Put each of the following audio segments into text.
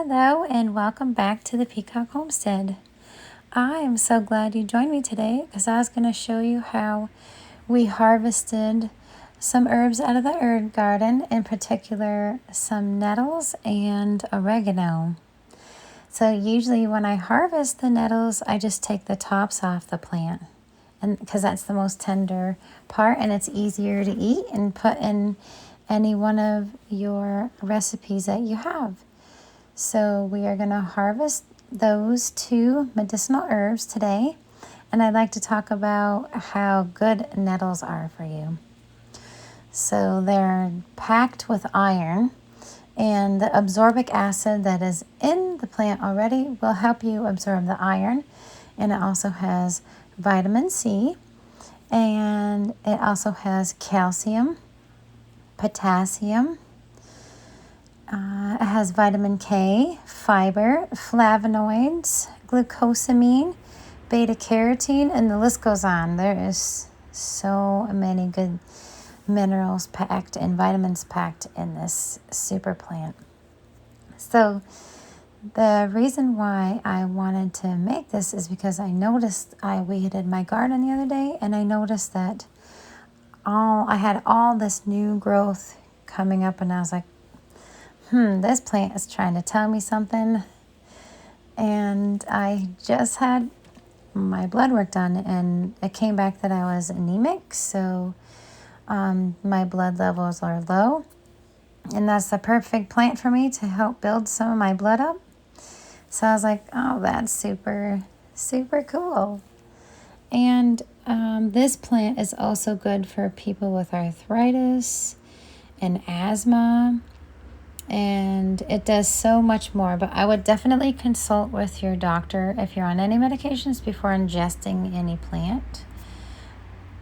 Hello and welcome back to the Peacock Homestead. I am so glad you joined me today because I was going to show you how we harvested some herbs out of the herb garden, in particular some nettles and oregano. So usually when I harvest the nettles, I just take the tops off the plant, and because that's the most tender part and it's easier to eat and put in any one of your recipes that you have. So we are going to harvest those two medicinal herbs today, and I'd like to talk about how good nettles are for you. So they're packed with iron, and the absorbic acid that is in the plant already will help you absorb the iron, and it also has vitamin C, and it also has calcium, potassium. It has vitamin K, fiber, flavonoids, glucosamine, beta-carotene, and the list goes on. There is so many good minerals packed and vitamins packed in this super plant. So the reason why I wanted to make this is because I noticed I weeded my garden the other day, and I noticed that I had all this new growth coming up, and I was like, this plant is trying to tell me something. And I just had my blood work done, and it came back that I was anemic, so my blood levels are low, and that's the perfect plant for me to help build some of my blood up. So I was like, oh, that's super, super cool. And this plant is also good for people with arthritis and asthma, and it does so much more. But I would definitely consult with your doctor if you're on any medications before ingesting any plant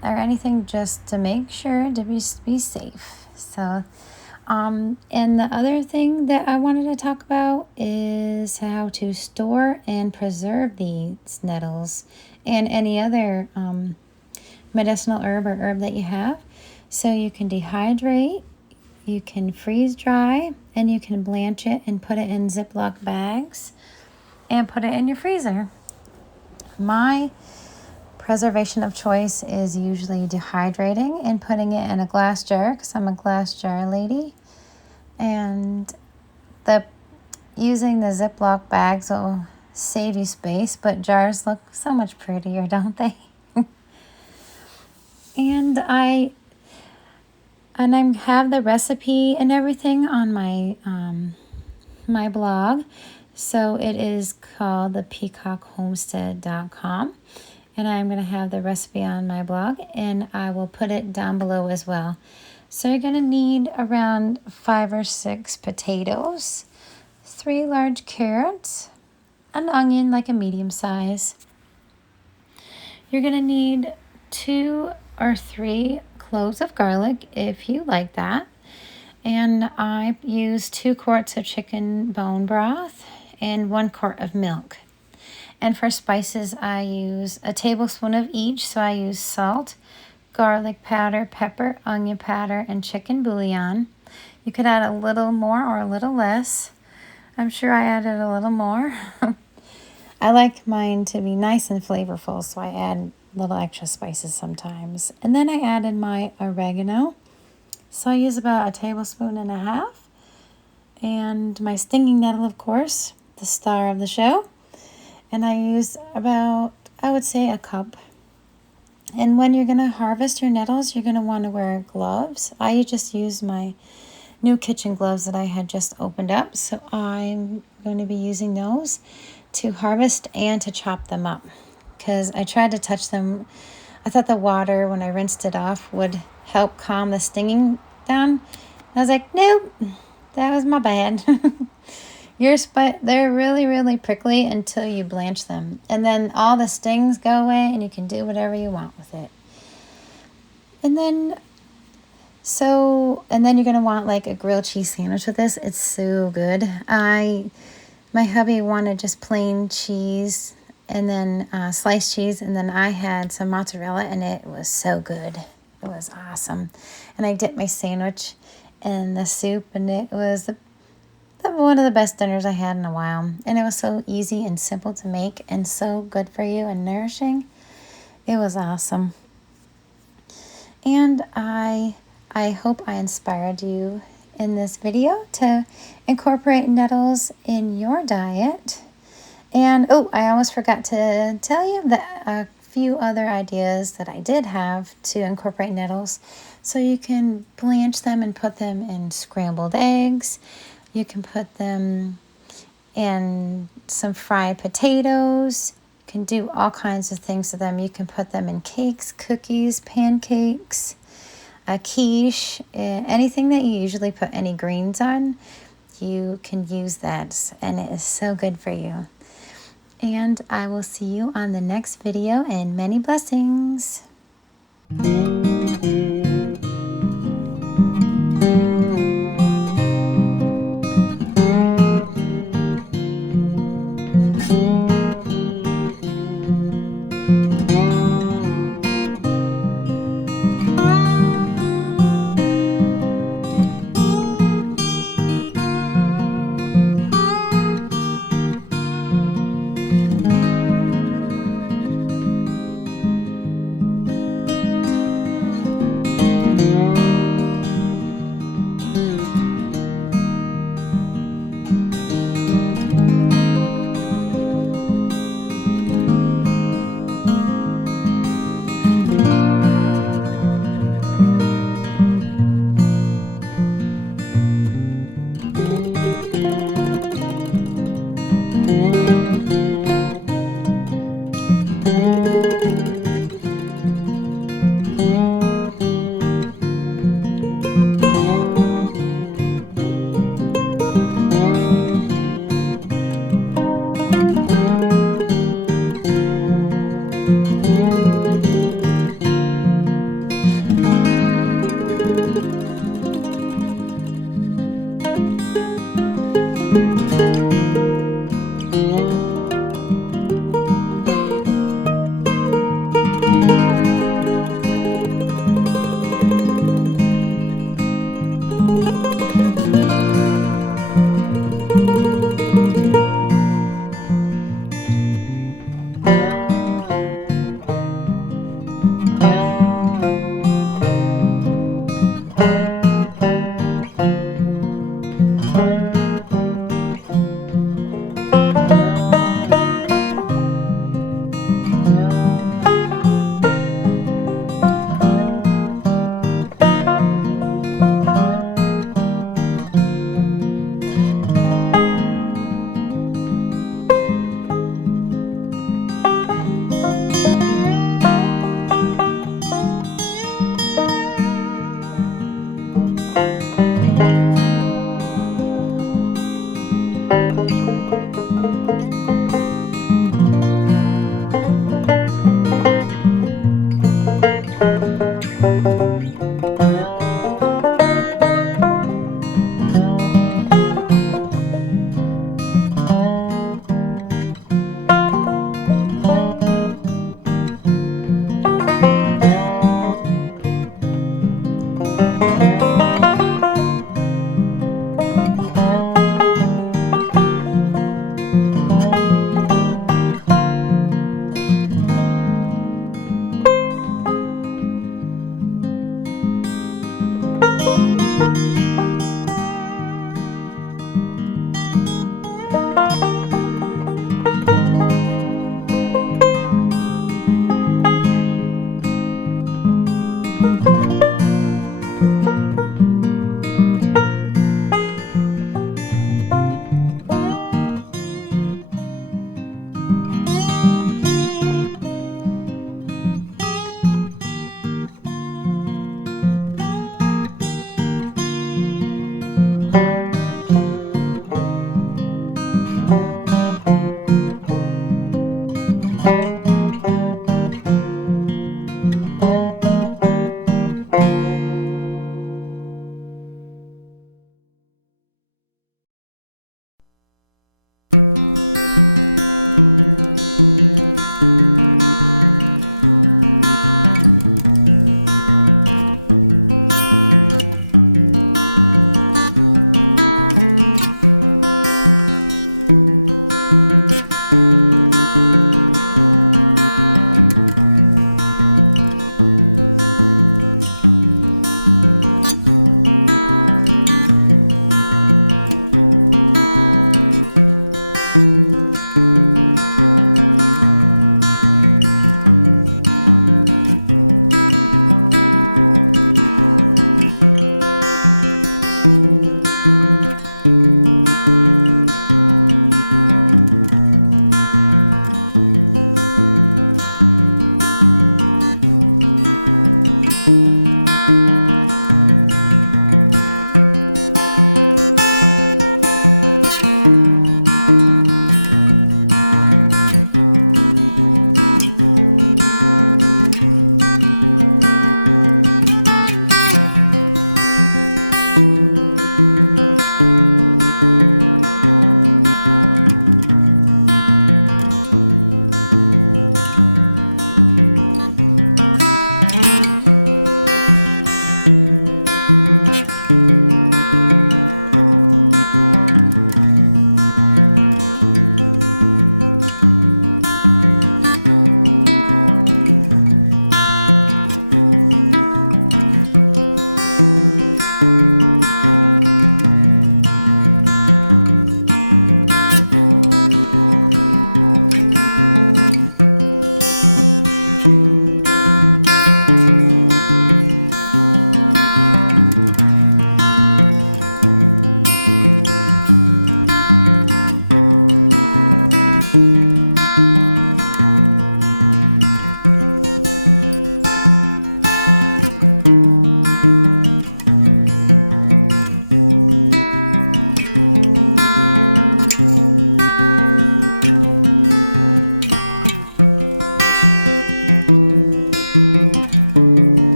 or anything, just to make sure to be safe. So and the other thing that I wanted to talk about is how to store and preserve these nettles and any other medicinal herb or herb that you have. So you can dehydrate, you can freeze dry, and you can blanch it and put it in Ziploc bags and put it in your freezer. My preservation of choice is usually dehydrating and putting it in a glass jar, because I'm a glass jar lady. And using the Ziploc bags will save you space, but jars look so much prettier, don't they? And I have the recipe and everything on my my blog. So it is called thepeacockhomestead.com, and I'm going to have the recipe on my blog, and I will put it down below as well. So you're going to need around 5 or 6 potatoes, 3 large carrots, an onion like a medium size. You're going to need 2 or 3 cloves of garlic if you like that. And I use 2 quarts of chicken bone broth and 1 quart of milk. And for spices, I use a tablespoon of each. So I use salt, garlic powder, pepper, onion powder, and chicken bouillon. You could add a little more or a little less. I'm sure I added a little more. I like mine to be nice and flavorful, so I add little extra spices sometimes. And then I added my oregano. So I use about 1.5 tablespoons. And my stinging nettle, of course, the star of the show. And I use about, I would say, a cup. And when you're going to harvest your nettles, you're going to want to wear gloves. I just use my new kitchen gloves that I had just opened up. So I'm going to be using those to harvest and to chop them up, because I tried to touch them. I thought the water, when I rinsed it off, would help calm the stinging down. I was like, nope, that was my bad. They're really, really prickly until you blanch them. And then all the stings go away and you can do whatever you want with it. And then you're going to want like a grilled cheese sandwich with this. It's so good. My hubby wanted just plain cheese and then sliced cheese, and then I had some mozzarella, and it was so good. It was awesome. And I dipped my sandwich in the soup, and it was the one of the best dinners I had in a while. And it was so easy and simple to make and so good for you and nourishing. It was awesome. And I hope I inspired you in this video to incorporate nettles in your diet. And oh, I almost forgot to tell you that a few other ideas that I did have to incorporate nettles. So you can blanch them and put them in scrambled eggs. You can put them in some fried potatoes. You can do all kinds of things with them. You can put them in cakes, cookies, pancakes, a quiche, anything that you usually put any greens on. You can use that, and it is so good for you. And I will see you on the next video, and many blessings.